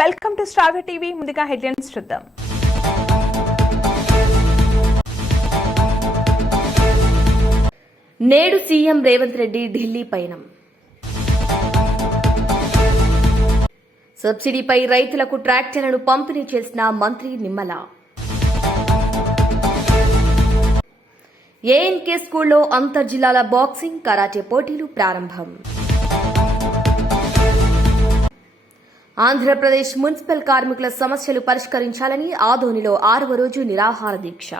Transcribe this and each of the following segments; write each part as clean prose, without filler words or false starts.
Welcome to star TV. ముందుగా headlines చూద్దాం. నేడు సీఎం రేవంత్ రెడ్డి ఢిల్లీ పయనం. సబ్సిడీపై రైతులకు ట్రాక్టర్లను పంపిణీ చేసిన మంత్రి నిమ్మల. ఏఎన్కే స్కూల్లో అంతర్ జిల్లాల బాక్సింగ్, కరాటే పోటీలు ప్రారంభం. ఆంధ్రప్రదేశ్ మున్సిపల్ కార్మికుల సమస్యలు పరిష్కరించాలని ఆదోనిలో 6వ రోజు నిరాహార దీక్ష.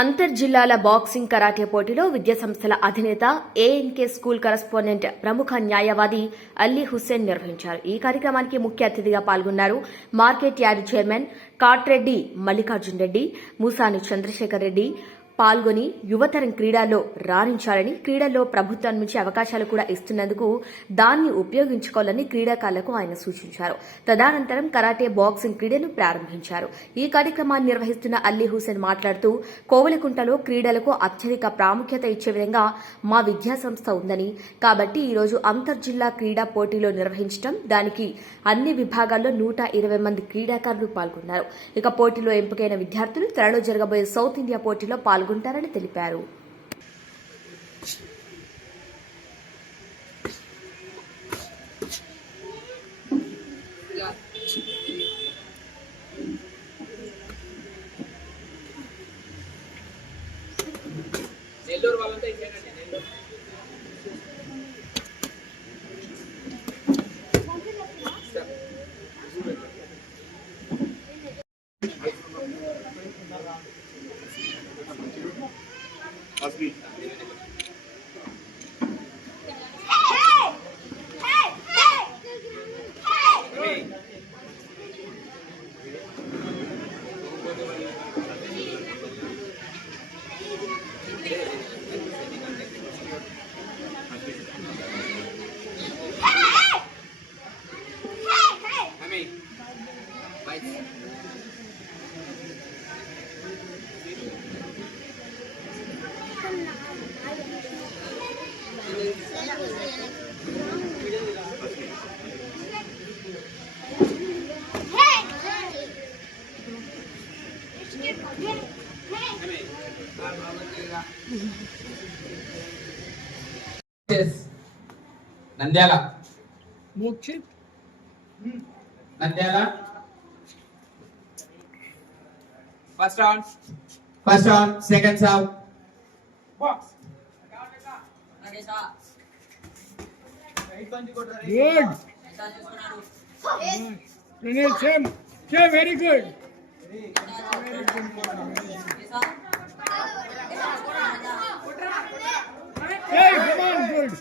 అంతర్జిల్లాల బాక్సింగ్, కరాటే పోటీలో విద్యాసంస్థల అధినేత, ఏఎన్కే స్కూల్ కరెస్పాండెంట్, ప్రముఖ న్యాయవాది అల్లీ హుస్సేన్ నిర్వహించారు. ఈ కార్యక్రమానికి ముఖ్య అతిథిగా పాల్గొన్నారు market yard chairman Katreddy Mallikarjun Reddy. Moosani Chandrashekar Reddy పాల్గొని యువతరం క్రీడల్లో రాణించాలని, క్రీడల్లో ప్రభుత్వం నుంచి అవకాశాలు కూడా ఇస్తున్నందుకు దాన్ని ఉపయోగించుకోవాలని క్రీడాకారులకు ఆయన సూచించారు. తదనంతరం కరాటే, బాక్సింగ్ క్రీడను ప్రారంభించారు. ఈ కార్యక్రమాన్ని నిర్వహిస్తున్న అల్లీ హుస్సేన్ మాట్లాడుతూ, కోవెలకుంటలో క్రీడలకు అత్యధిక ప్రాముఖ్యత ఇచ్చే విధంగా మా విద్యాసంస్థ ఉందని, కాబట్టి ఈరోజు అంతర్జిల్లా క్రీడా పోటీలో నిర్వహించడం, దానికి అన్ని విభాగాల్లో 120 మంది క్రీడాకారులు పాల్గొన్నారు. ఇక పోటీలో ఎంపికైన విద్యార్థులు త్వరలో జరగబోయే సౌత్ ఇండియా పోటీలో పాల్గొంటారని తెలిపారు. Nandyal Nandyal first on second serve box good Pranil, Shem, very good. Hey, come on, good.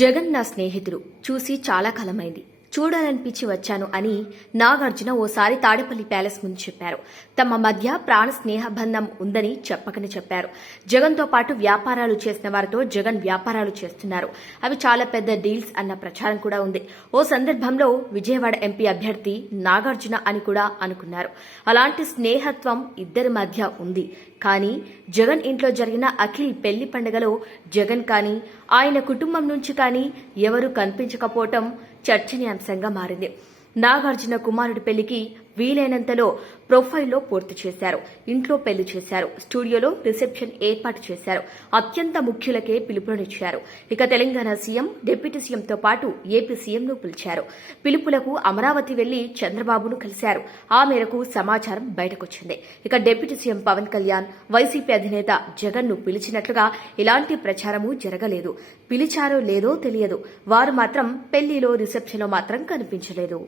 Jagan నా స్నేహితుడు, చూసి చాలా కాలమైంది, చూడాలనిపించి వచ్చాను అని నాగార్జున ఓసారి తాడేపల్లి ప్యాలెస్ ముందు చెప్పారు. తమ మధ్య ప్రాణ స్నేహ బంధం ఉందని చెప్పకనే చెప్పారు. జగన్తో పాటు వ్యాపారాలు చేసిన వారితో జగన్ వ్యాపారాలు చేస్తున్నారు, అవి చాలా పెద్ద డీల్స్ అన్న ప్రచారం కూడా ఉంది. ఓ సందర్భంలో విజయవాడ ఎంపీ అభ్యర్థి నాగార్జున అని కూడా అనుకున్నారు. అలాంటి స్నేహత్వం ఇద్దరి మధ్య ఉంది. కానీ జగన్ ఇంట్లో జరిగిన అఖిల్ పెళ్లి పండుగలో జగన్ కానీ ఆయన కుటుంబం నుంచి కానీ ఎవరూ కనిపించకపోవటం చర్చనీయాంశంగా మారింది. నాగార్జున కుమారుడి పెళ్లికి వీలైనంతలో ప్రొఫైల్లో పూర్తి చేశారు. ఇంట్లో పెళ్లి చేశారు, స్టూడియోలో రిసెప్షన్ ఏర్పాటు చేశారు, అత్యంత ముఖ్యులకే పిలుపునిచ్చారు. ఇక తెలంగాణ సీఎం, డిప్యూటీ సీఎంతో పాటు ఏపీ సీఎంను పిలిచారు. పిలుపులకు అమరావతి వెళ్లి చంద్రబాబును కలిశారు. ఆ మేరకు సమాచారం బయటకొచ్చింది. ఇక డిప్యూటీ సీఎం పవన్ కళ్యాణ్, వైసీపీ అధినేత జగన్ ను పిలిచినట్లుగా ఎలాంటి ప్రచారమూ జరగలేదు. పిలిచారో లేదో తెలియదు. వారు మాత్రం పెళ్లిలో, రిసెప్షన్లో మాత్రం కనిపించలేదు.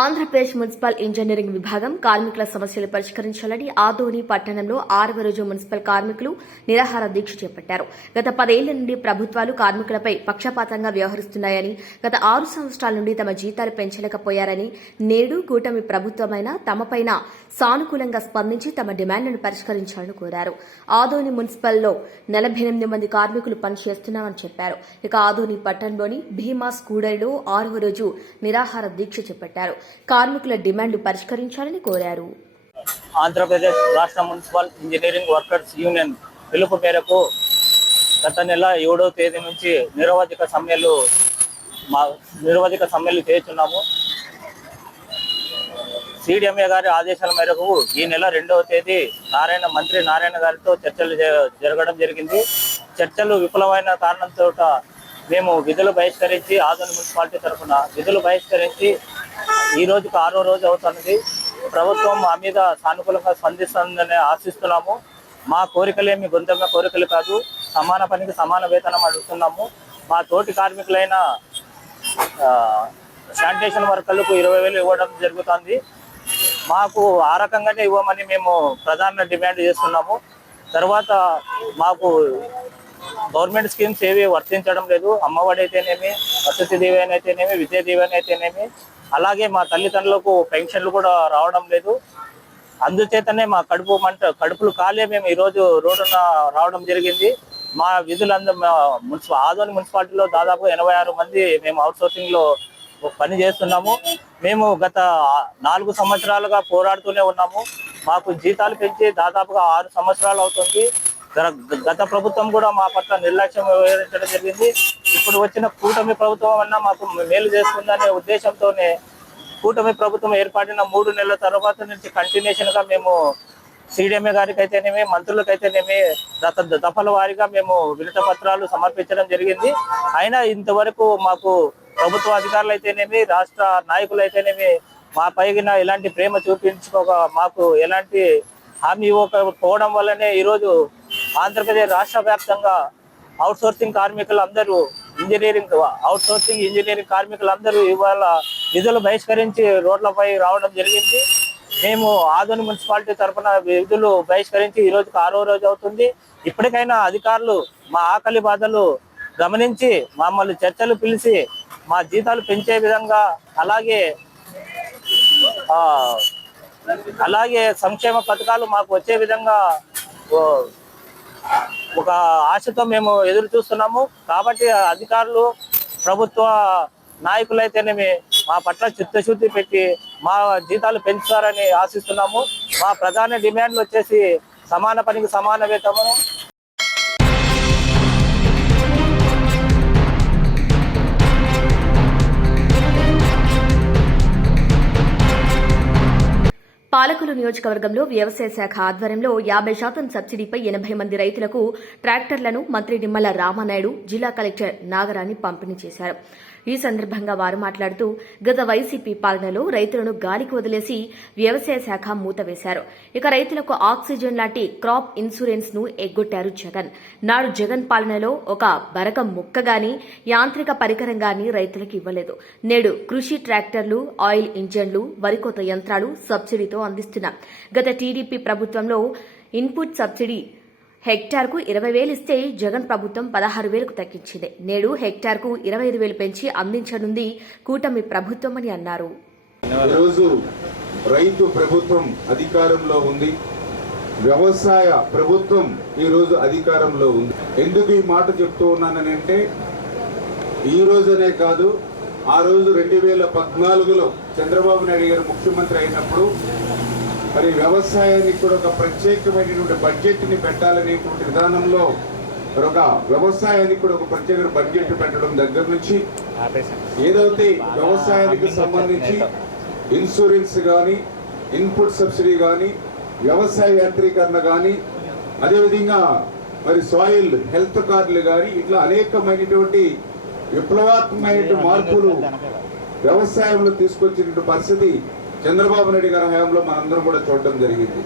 ఆంధ్రప్రదేశ్ మున్సిపల్ ఇంజనీరింగ్ విభాగం కార్మికుల సమస్యలు పరిష్కరించాలని ఆదోని పట్టణంలో 6వ రోజు మున్సిపల్ కార్మికులు నిరాహార దీక్ష చేపట్టారు. గత 10 ఏళ్ల నుండి ప్రభుత్వాలు కార్మికులపై పక్షపాతంగా వ్యవహరిస్తున్నాయని, గత 6 సంవత్సరాల నుండి తమ జీతాలు పెంచలేకపోయారని, నేడు కూటమి ప్రభుత్వమైన తమపైన సానుకూలంగా స్పందించి తమ డిమాండ్లను పరిష్కరించాలని కోరారు. ఆదోని మున్సిపల్లో 48 మంది కార్మికులు పనిచేస్తున్నామని చెప్పారు. ఇక ఆదోని పట్టణంలోని భీమా స్కూడర్లో 6వ రోజు నిరాహార దీక్ష చేపట్టారు. కార్మికుల డిమాండ్లు పరిష్కరించాలని కోరారు. ఆంధ్రప్రదేశ్ రాష్ట్ర మున్సిపల్ ఇంజనీరింగ్ వర్కర్స్ యూనియన్ పిలుపు మేరకు గత నెల 7వ తేదీ నుంచి నిరవధిక సమ్మెలు చేస్తున్నాము. సిడిఎంఏ గారి ఆదేశాల మేరకు ఈ నెల 2వ తేదీ మంత్రి నారాయణ గారితో చర్చలు జరగడం జరిగింది. చర్చలు విఫలమైన కారణంతో మేము విధులు బహిష్కరించి ఆదోని మున్సిపాలిటీ తరఫున విధులు బహిష్కరించి ఈ రోజుకి 6వ రోజు అవుతున్నది. ప్రభుత్వం మా మీద సానుకూలంగా స్పందిస్తుందని ఆశిస్తున్నాము. మా కోరికలేమి గొంతెమ్మ కోరికలు కాదు, సమాన పనికి సమాన వేతనం అడుగుతున్నాము. మా తోటి కార్మికులైన శానిటేషన్ వర్కర్లకు 20,000 ఇవ్వడం జరుగుతుంది. మాకు ఆ రకంగానే ఇవ్వమని మేము ప్రధాన డిమాండ్ చేస్తున్నాము. తర్వాత మాకు గవర్నమెంట్ స్కీమ్స్ ఏవి వర్తించడం లేదు. అమ్మఒడి అయితేనేమి, వసతి దీవెన అయితేనేమి, విద్యా దీవెన అయితేనేమి, అలాగే మా తల్లిదండ్రులకు పెన్షన్లు కూడా రావడం లేదు. అందుచేతనే మా కడుపులు కాలే మేము ఈరోజు రోడ్డున రావడం జరిగింది. మా ఆదోని మున్సిపాలిటీలో దాదాపు 86 మంది మేము అవుట్సోర్సింగ్లో పని చేస్తున్నాము. మేము గత 4 సంవత్సరాలుగా పోరాడుతూనే ఉన్నాము. మాకు జీతాలు పెంచి దాదాపుగా 6 సంవత్సరాలు అవుతుంది. గత ప్రభుత్వం కూడా మా పట్ల నిర్లక్ష్యం వహించడం జరిగింది. ఇప్పుడు వచ్చిన కూటమి ప్రభుత్వం అన్నా మాకు మేలు చేస్తుందనే ఉద్దేశంతోనే కూటమి ప్రభుత్వం ఏర్పడిన 3 నెలల తర్వాత నుంచి కంటిన్యూషన్ గా మేము సిడిఎంఏ గారికి అయితేనేమి, మంత్రులకైతేనేమి దఫల వారీగా మేము వినతి పత్రాలు సమర్పించడం జరిగింది. అయినా ఇంతవరకు మాకు ప్రభుత్వ అధికారులు అయితేనేమి, రాష్ట్ర నాయకులు అయితేనేమి మా పైన ఎలాంటి ప్రేమ చూపించుకోక మాకు ఎలాంటి హామీ ఇవ్వకపోవడం వల్లనే ఈరోజు ఆంధ్రప్రదేశ్ రాష్ట్ర వ్యాప్తంగా అవుట్సోర్సింగ్ కార్మికులందరూ ఇంజనీరింగ్ కార్మికులందరూ ఇవాళ విధులు బహిష్కరించి రోడ్లపై రావడం జరిగింది. మేము ఆదోని మున్సిపాలిటీ తరఫున విధులు బహిష్కరించి ఈ రోజుకి 6వ రోజు అవుతుంది. ఇప్పటికైనా అధికారులు మా ఆకలి బాధలు గమనించి మమ్మల్ని చర్చలు పిలిచి మా జీతాలు పెంచే విధంగా, అలాగే సంక్షేమ పథకాలు మాకు వచ్చే విధంగా ఒక ఆశతో మేము ఎదురు చూస్తున్నాము. కాబట్టి అధికారులు, ప్రభుత్వ నాయకులైతేనేమి మా పట్ల చిత్తశుద్ధి పెట్టి మా జీతాలు పెంచుతారని ఆశిస్తున్నాము. మా ప్రధాన డిమాండ్లు వచ్చేసి సమాన పనికి సమాన వేతనం, పాలకులు నియోజకవర్గంలో వ్యవసాయ శాఖ ఆధ్వర్యంలో 50% సబ్సిడీపై 80 మంది రైతులకు ట్రాక్టర్లను మంత్రి నిమ్మల రామానాయుడు, జిల్లా కలెక్టర్ నాగరాణి పంపిణీ చేశారు. ఈ సందర్భంగా వారు మాట్లాడుతూ గత వైసీపీ పాలనలో రైతులను గాలికి వదిలేసి వ్యవసాయ శాఖ మూతవేశారు. ఇక రైతులకు ఆక్సిజన్ లాంటి క్రాప్ ఇన్సూరెన్స్ ను ఎగ్గొట్టారు జగన్. నాడు జగన్ పాలనలో ఒక బరకం ముక్క గాని, యాంత్రిక పరికరం గాని రైతులకు ఇవ్వలేదు. నేడు కృషి ట్రాక్టర్లు, ఆయిల్ ఇంజన్లు, వరికోత యంత్రాలు సబ్సిడీతో అందిస్తున్నాం. గత టీడీపీ ప్రభుత్వంలో ఇన్పుట్ సబ్సిడీ హెక్టార్కు 20,000 ఇస్తే జగన్ ప్రభుత్వం 16,000కు తగ్గించింది. నేడు హెక్టార్కు 25,000 పెంచి అందించనుంది కూటమి ప్రభుత్వం అని అన్నారు. ఈరోజు రైతు ప్రభుత్వం అధికారంలో ఉంది, వ్యవసాయ ప్రభుత్వం ఈరోజు అధికారంలో ఉంది. ఎందుకు ఈ మాట చెప్తూ ఉన్నానంటే, ఈ రోజునే కాదు, ఆ రోజు 2014లో చంద్రబాబు నాయుడు గారు ముఖ్యమంత్రి అయినప్పుడు మరి వ్యవసాయానికి కూడా ఒక ప్రత్యేకమైనటువంటి బడ్జెట్ ని పెట్టాలనేటువంటి విధానంలో ఒక వ్యవసాయానికి కూడా ఒక ప్రత్యేక బడ్జెట్ పెట్టడం దగ్గర నుంచి ఏదైతే వ్యవసాయానికి సంబంధించి ఇన్సూరెన్స్ కానీ, ఇన్పుట్ సబ్సిడీ కానీ, వ్యవసాయ యాంత్రీకరణ కానీ, అదేవిధంగా మరి సాయిల్ హెల్త్ కార్డులు కానీ, ఇట్లా అనేకమైనటువంటి విప్లవాత్మకమైన మార్పులు వ్యవసాయంలో తీసుకొచ్చినటువంటి పరిస్థితి చంద్రబాబు నాయుడు గారి హయాంలో మనందరం కూడా చూడటం జరిగింది.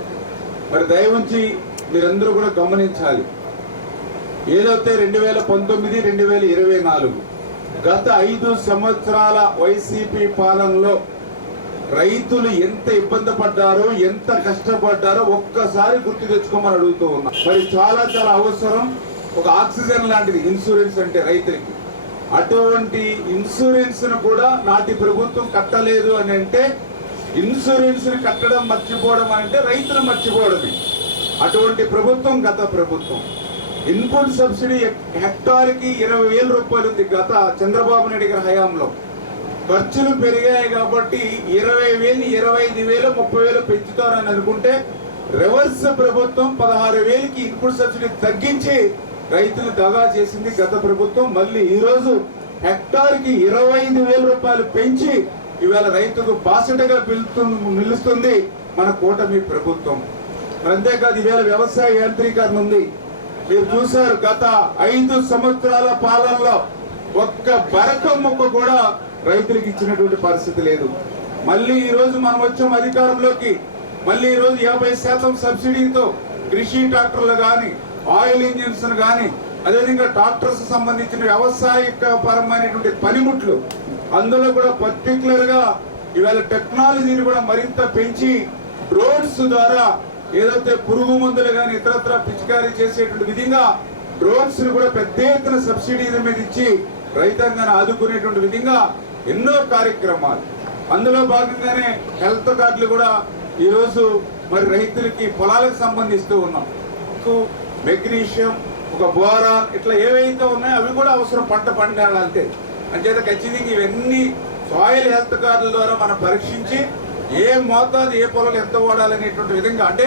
మరి దయవుంచి మీరందరూ కూడా గమనించాలి, ఏదైతే 2019, 2024 గత 5 సంవత్సరాల వైసీపీ పాలనలో రైతులు ఎంత ఇబ్బంది పడ్డారో, ఎంత కష్టపడ్డారో ఒక్కసారి గుర్తు తెచ్చుకోమని అడుగుతూ ఉన్నా. మరి చాలా చాలా అవసరం. ఒక ఆక్సిజన్ లాంటిది ఇన్సూరెన్స్ అంటే రైతులకి. అటువంటి ఇన్సూరెన్స్ ను కూడా నాటి ప్రభుత్వం కట్టలేదు అని అంటే, ఇన్సూరెన్స్ ని కట్టడం మర్చిపోవడం అంటే రైతులు మర్చిపోవడమే. అటువంటి ప్రభుత్వం గత ప్రభుత్వం. ఇన్పుట్ సబ్సిడీ హెక్టార్కి 20,000 రూపాయలు ఉంది గత చంద్రబాబు నాయుడు గారి హయాంలో. ఖర్చులు పెరిగాయి కాబట్టి 20,000, 25,000, 30,000 పెంచుతారని అనుకుంటే రివర్స్ ప్రభుత్వం 16,000కి ఇన్పుట్ సబ్సిడీ తగ్గించి రైతులు దగా చేసింది గత ప్రభుత్వం. మళ్ళీ ఈ రోజు హెక్టార్కి 25,000 రూపాయలు పెంచి ఇవాళ రైతుకు బాసటగా నిలుస్తుంది మన కూటమి ప్రభుత్వం. అంతేకాదు ఇవాళ వ్యవసాయ యాంత్రీకరణ ఉంది. మీరు చూశారు గత 5 సంవత్సరాల పాలనలో ఒక్క బరకం మొక్క కూడా రైతులకు ఇచ్చినటువంటి పరిస్థితి లేదు. మళ్ళీ ఈ రోజు మనం వచ్చాం అధికారంలోకి. మళ్ళీ ఈ రోజు 50% సబ్సిడీతో కృషి ట్రాక్టర్లు గాని, ఆయిల్ ఇంజిన్స్ గాని, అదేవిధంగా ట్రాక్టర్స్ సంబంధించిన వ్యవసాయక పరమైనటువంటి పనిముట్లు, అందులో కూడా పర్టికులర్ గా ఇవాళ టెక్నాలజీని కూడా మరింత పెంచి డ్రోన్స్ ద్వారా ఏదైతే పురుగు మందులు కానీ ఇతరత్ర పిచికారీ చేసేటువంటి విధంగా డ్రోన్స్ ని కూడా పెద్ద ఎత్తున సబ్సిడీ మీద ఇచ్చి రైతాంగాన్ని ఆదుకునేటువంటి విధంగా ఎన్నో కార్యక్రమాలు. అందులో భాగంగానే హెల్త్ కార్డులు కూడా ఈ రోజు మరి రైతులకి పొలాలకు సంబంధిస్తూ ఉన్నాం. మెగ్నీషియం, ఒక బోరాన్, ఇట్లా ఏవైతే ఉన్నాయో అవి కూడా అవసరం పంట పండాలంతే. అంచేత ఖచ్చితంగా ఇవన్నీ సాయిల్ హెల్త్ కార్డుల ద్వారా మనం పరీక్షించి ఏ మోతాదు ఏ పొలాలు ఎంత వాడాలనేటువంటి విధంగా, అంటే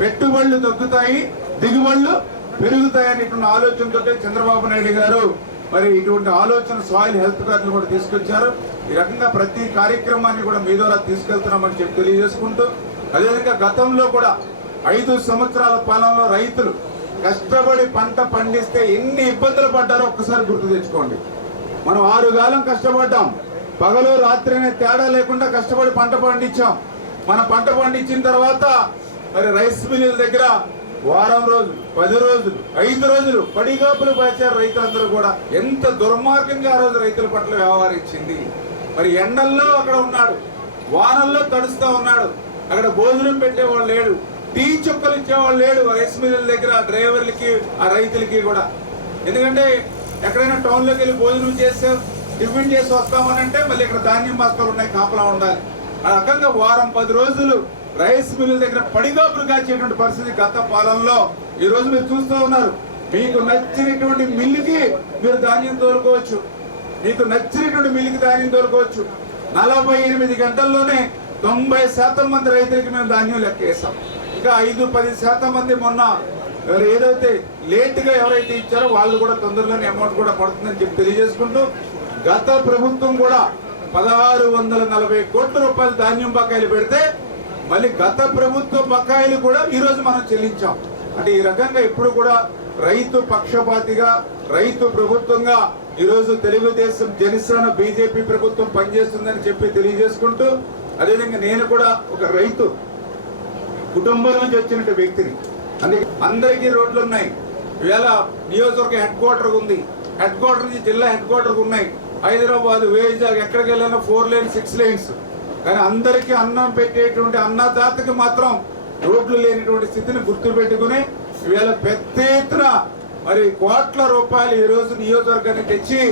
పెట్టుబడులు తగ్గుతాయి, దిగుబడులు పెరుగుతాయి అనేటువంటి ఆలోచనతో చంద్రబాబు నాయుడు గారు మరి ఇటువంటి ఆలోచన సాయిల్ హెల్త్ కార్డులు కూడా తీసుకొచ్చారు. ఈ రకంగా ప్రతి కార్యక్రమాన్ని కూడా మీ ద్వారా తీసుకెళ్తున్నామని చెప్పి తెలియజేసుకుంటూ, అదేవిధంగా గతంలో కూడా 5 సంవత్సరాల పాలనలో రైతులు కష్టపడి పంట పండిస్తే ఎన్ని ఇబ్బందులు పడ్డారో ఒక్కసారి గుర్తు తెచ్చుకోండి. మనం 6 కాలం కష్టపడ్డాం. పగలు రాత్రి అనే తేడా లేకుండా కష్టపడి పంట పండించాం. మన పంట పండించిన తర్వాత మరి రైస్ మిల్లుల దగ్గర వారం రోజులు, 10 రోజులు, 5 రోజులు పడిగాపులు పాచారు రైతులందరూ కూడా. ఎంత దుర్మార్గంగా ఆ రోజు రైతుల పట్ల వ్యవహరించింది. మరి ఎండల్లో అక్కడ ఉన్నాడు, వానల్లో తడుస్తూ ఉన్నాడు, అక్కడ భోజనం పెట్టేవాళ్ళు లేడు, టీ చుక్కలు ఇచ్చేవాళ్ళు లేడు రైస్ మిల్లుల దగ్గర డ్రైవర్లకి, ఆ రైతులకి కూడా. ఎందుకంటే ఎక్కడైనా టౌన్లోకి వెళ్ళి భోజనం చేసాం, టిఫిన్ చేసి వస్తామనంటే మళ్ళీ ఇక్కడ ధాన్యం బస్తాలు ఉన్నాయి, కాపలా ఉండాలి. ఆ రకంగా వారం 10 రోజులు రైస్ మిల్లుల దగ్గర పడిగాపులు కాచేటువంటి పరిస్థితి గత పాలనలో ఈ రోజు మీరు చూస్తూ ఉన్నారు. మీకు నచ్చినటువంటి మిల్లుకి మీరు ధాన్యం తోలుకోవచ్చు, మీకు నచ్చినటువంటి మిల్లుకి ధాన్యం తోలుకోవచ్చు. 48 గంటల్లోనే 90% మంది రైతులకి మేము ధాన్యం లెక్కేసాం. ఇంకా 5-10% మంది మొన్న ఏదైతే లేట్ గా ఎవరైతే ఇచ్చారో వాళ్ళు కూడా తొందరలోనే అమౌంట్ కూడా పడుతుందని చెప్పి తెలియజేసుకుంటూ, గత ప్రభుత్వం కూడా 1640 కోట్ల రూపాయలు ధాన్యం బకాయిలు పెడితే మళ్ళీ గత ప్రభుత్వ బకాయిలు కూడా ఈ రోజు మనం చెల్లించాం. అంటే ఈ రకంగా ఇప్పుడు కూడా రైతు పక్షపాతిగా, రైతు ప్రభుత్వంగా ఈ రోజు తెలుగుదేశం, జనసేన, బీజేపీ ప్రభుత్వం పనిచేస్తుందని చెప్పి తెలియజేసుకుంటూ, అదేవిధంగా నేను కూడా ఒక రైతు కుటుంబం నుంచి వచ్చిన వ్యక్తిని. అందుకే అందరికీ రోడ్లు ఉన్నాయి. ఇవాళ నియోజకవర్గ హెడ్ క్వార్టర్ ఉంది, హెడ్ క్వార్టర్ నుంచి జిల్లా హెడ్ క్వార్టర్ ఉన్నాయి. హైదరాబాద్, వైజాగ్ ఎక్కడికి వెళ్ళినా 4 lanes 6 lanes. కానీ అందరికీ అన్నం పెట్టేటువంటి అన్నదాతకి మాత్రం రోడ్లు లేనిటువంటి స్థితిని గుర్తు పెట్టుకుని ఇవాళ పెద్ద ఎత్తున మరి కోట్ల రూపాయలు ఈ రోజు నియోజకవర్గాన్ని తెచ్చి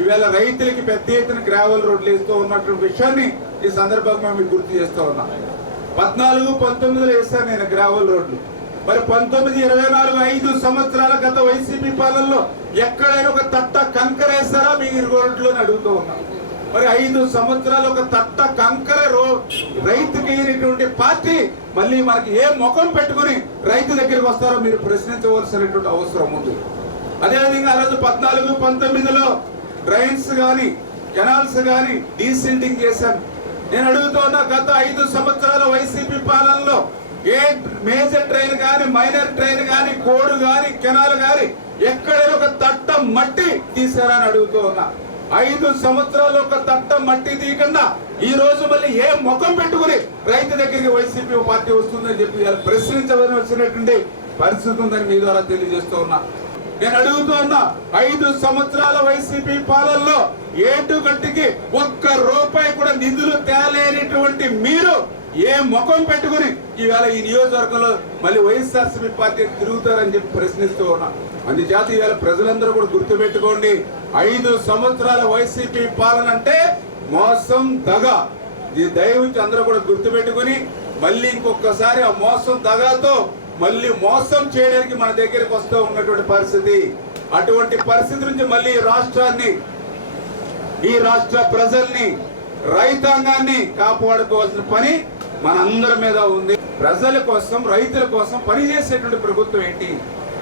ఇవాళ రైతులకి పెద్ద ఎత్తున గ్రావెల్ రోడ్లు వేస్తూ ఉన్నటువంటి విషయాన్ని ఈ సందర్భంగా మీకు గుర్తు చేస్తూ ఉన్నా. 14-19లో వేస్తాను నేను గ్రావెల్ రోడ్లు. మరి 19-24 5 సంవత్సరాల గత వైసీపీ పాలనలో ఎక్కడైనా ఒక తట్ట కంకర వేస్తారా మీ రోడ్లు అని అడుగుతూ ఉన్నాం. మరి 5 సంవత్సరాలు ఒక తట్ట కంకర రైతుకి అయినటువంటి పార్టీ మళ్ళీ మనకి ఏ ముఖం పెట్టుకుని రైతు దగ్గరికి వస్తారో మీరు ప్రశ్నించవలసినటువంటి అవసరం ఉంది. అదేవిధంగా ఆ రోజు 14-19లో డ్రైన్స్ గాని, కెనాల్స్ గాని డీసిల్టింగ్ చేశాను. నేను అడుగుతున్నా, గత 5 సంవత్సరాల వైసీపీ పాలనలో ఏ మేజర్ ట్రైన్ గాని, మైనర్ ట్రైన్ గాని, కోడు గాని, కెనాల్ గాని ఎక్కడైనా ఒక తట్ట మట్టి తీసారా అని అడుగుతూ ఉన్నా. 5 సంవత్సరాలు ఒక తట్ట మట్టి తీయకుండా ఈ రోజు మళ్ళీ ఏ ముఖం పెట్టుకుని రైతు దగ్గరికి వైసీపీ పార్టీ వస్తుందని చెప్పి ప్రశ్నించవలసినటువంటి పరిస్థితి ఉందని మీ ద్వారా తెలియజేస్తూ ఉన్నా. నేను అడుగుతూ ఉన్నా, 5 సంవత్సరాల వైసీపీ పాలనలో ఏటు గట్టికి ఒక్క రూపాయి కూడా నిధులు తేలేనటువంటి మీరు ఏ ముఖం పెట్టుకుని ఈవేళ ఈ నియోజకవర్గంలో మళ్ళీ వైఎస్ఆర్సీపీ పార్టీ తిరుగుతారని చెప్పి ప్రశ్నిస్తూ ఉన్నా. అందుచేత ఈవేళ ప్రజలందరూ కూడా గుర్తుపెట్టుకోండి, 5 సంవత్సరాల వైసీపీ పాలన అంటే మోసం, దగ. ఇది దయవుంచి అందరూ కూడా గుర్తుపెట్టుకుని మళ్ళీ ఇంకొకసారి ఆ మోసం, దగాతో మళ్ళీ మోసం చేయడానికి మన దగ్గరికి వస్తూ ఉన్నటువంటి పరిస్థితి. అటువంటి పరిస్థితి నుంచి మళ్ళీ రాష్ట్రాన్ని, ఈ రాష్ట్ర ప్రజల్ని, రైతాంగాన్ని కాపాడుకోవాల్సిన పని మనందరి మీద ఉంది. ప్రజల కోసం, రైతుల కోసం పనిచేసేటువంటి ప్రభుత్వం ఏంటి?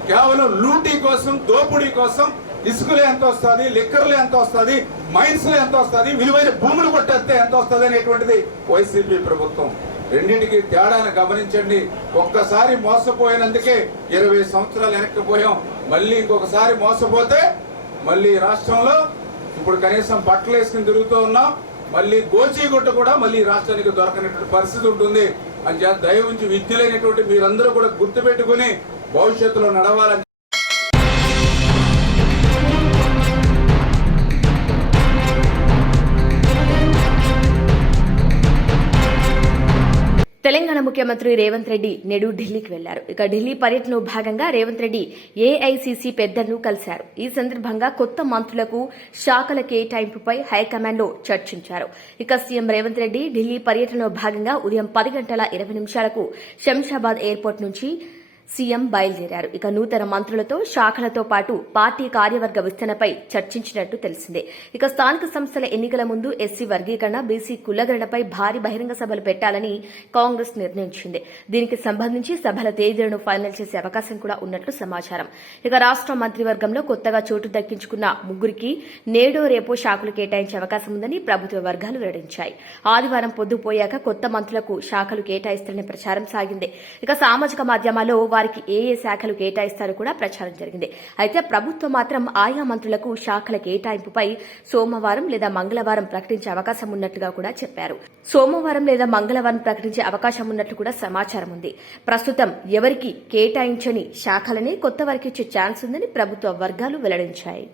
కేవలం లూటీ కోసం, దోపిడీ కోసం ఇసుకలో ఎంత వస్తుంది, లిక్కర్లో ఎంత వస్తుంది, మైన్స్ లో ఎంత వస్తుంది, విలువైన భూములు కొట్టేస్తే ఎంత వస్తుంది అనేటువంటిది వైసీపీ ప్రభుత్వం. రెండింటికి తేడాను గమనించండి. ఒక్కసారి మోసపోయినందుకే 20 సంవత్సరాలు వెనక్కిపోయాం. మళ్ళీ ఇంకొకసారి మోసపోతే మళ్ళీ రాష్ట్రంలో ఇప్పుడు కనీసం బట్టలు వేసుకుని తిరుగుతూ ఉన్నాం. మళ్ళీ గోచీగుట్ట కూడా మళ్ళీ రాష్ట్రానికి దొరకనటువంటి పరిస్థితి ఉంటుంది. అని చేత దయ ఉంచి విద్యులైనటువంటి మీరందరూ కూడా గుర్తుపెట్టుకుని భవిష్యత్తులో నడవాలని. తెలంగాణ ముఖ్యమంత్రి రేవంత్ రెడ్డి నేడు ఢిల్లీకి వెళ్లారు. ఇక ఢిల్లీ పర్యటనలో భాగంగా రేవంత్ రెడ్డి ఏఐసీసీ పెద్దలను కలిశారు. ఈ సందర్భంగా కొత్త మంత్రులకు శాఖల కేటాయింపుపై హైకమాండ్లో చర్చించారు. ఇక సీఎం రేవంత్ రెడ్డి ఢిల్లీ పర్యటనలో భాగంగా ఉదయం 10:20 శంషాబాద్ ఎయిర్పోర్ట్ నుంచి సీఎం బయలుదేరారు. ఇక నూతన మంత్రులతో, శాఖలతో పాటు పార్టీ కార్యవర్గ విస్తరణపై చర్చించినట్టు తెలిసిందే. ఇక స్థానిక సంస్థల ఎన్నికల ముందు ఎస్సీ వర్గీకరణ, బీసీ కులగణనపై భారీ బహిరంగ సభలు పెట్టాలని కాంగ్రెస్ నిర్ణయించింది. దీనికి సంబంధించి సభల తేదీలను ఫైనల్ చేసే అవకాశం కూడా ఉన్నట్లు సమాచారం. ఇక రాష్ట్ర మంత్రివర్గంలో కొత్తగా చోటు దక్కించుకున్న 3కి నేడో రేపో శాఖలు కేటాయించే అవకాశం ఉందని ప్రభుత్వ వర్గాలు వెల్లడించాయి. ఆదివారం పొద్దుపోయాక కొత్త మంత్రులకు శాఖలు కేటాయిస్తారనే ప్రచారం సాగింది. ఇక సామాజిక మాధ్యమాల్లో వారికి ఏ శాఖలు కేటాయిస్తారో కూడా ప్రచారం జరిగింది. అయితే ప్రభుత్వం మాత్రం ఆయా మంత్రులకు శాఖల కేటాయింపుపై సోమవారం లేదా మంగళవారం ప్రకటించే అవకాశం ఉన్నట్లుగా కూడా చెప్పారు. సోమవారం లేదా మంగళవారం ప్రకటించే అవకాశం ఉన్నట్లు కూడా సమాచారం ఉంది. ప్రస్తుతం ఎవరికి కేటాయించని శాఖలనే కొత్త వారికి ఇచ్చే ఛాన్స్ ఉందని ప్రభుత్వ వర్గాలు వెల్లడించాయి.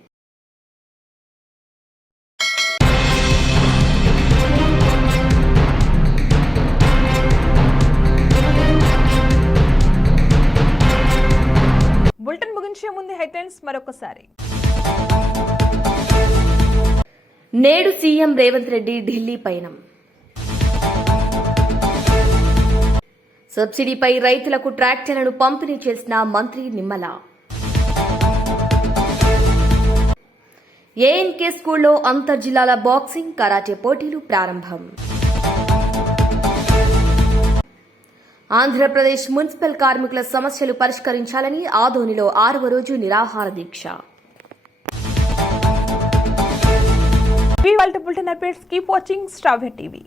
బులెటిన్ ముగించే ముందు హెడ్లైన్స్ మరొకసారి. నేడు సీఎం రేవంత్ రెడ్డి ఢిల్లీ పయనం. సబ్సిడీపై రైతులకు ట్రాక్టర్లను పంపిణీ చేసిన మంత్రి నిమ్మల. ఏఎన్కే స్కూల్లో అంతర్జిల్లాల బాక్సింగ్, కరాటే పోటీలు ప్రారంభం. ఆంధ్రప్రదేశ్ మున్సిపల్ కార్మికుల సమస్యలు పరిష్కరించాలని ఆదోనిలో 6వ రోజు నిరాహార దీక్ష. Bulletin updates keep watching star TV.